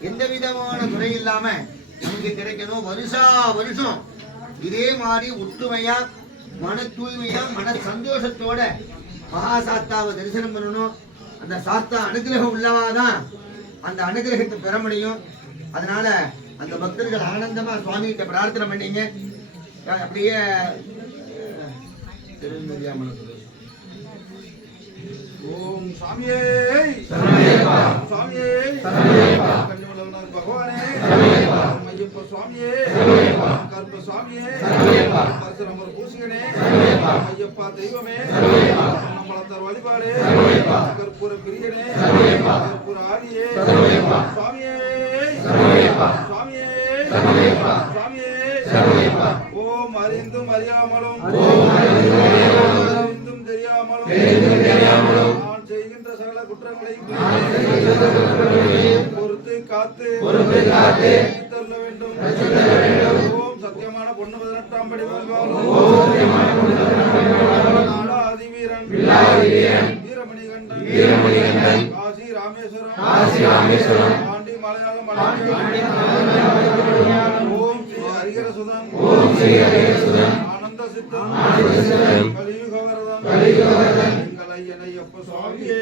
எந்த விதமான குறை இல்லாம நமக்கு கிடைக்கணும். வருஷா வருஷம் இதே மாதிரி ஒற்றுமையா மன தூய்மையா மன சந்தோஷத்தோட மகா சாஸ்தாவை தரிசனம் பண்ணணும். அந்த சாஸ்தா அனுகிரகம் உள்ளவாதான் அந்த அனுகிரகத்தை பெற முடியும். அதனால அந்த பக்தர்கள் ஆனந்தமா சுவாமி கிட்ட பிரார்த்தனை பண்ணீங்க. அப்படியே ஓம் சாமியே சாமியே கன்னிமலவனார் பகவானே ஐயப்ப சுவாமியே கருப்ப சுவாமியே பரசுராமர் பூசிகனே ஐயப்பா தெய்வமே நம்மளத்தார் வழிபாடே கற்பூர பிரியனே கற்பூர ஆதியே சுவாமியே சுவாமியே சுவாமியே ஓம் அறிந்தும் அறியாமலும் அறிந்தும் தெரியாமலும் நான் செய்கின்ற சகல குற்றங்களையும் பொறுத்து காத்து தருள வேண்டும். ஓம் சத்தியமான பொண்ணு 18ஆம் படி அதிவீரன் வீரமணிகண்டன் காசி ராமேஸ்வரம் ஆண்டி மலையாளம் ஓம் ஸ்ரீ ஹரிஹரசுதன் ஆனந்த சித்தன் கலியுக வரதன் எங்கள் ஐயனையப்ப சுவாமியே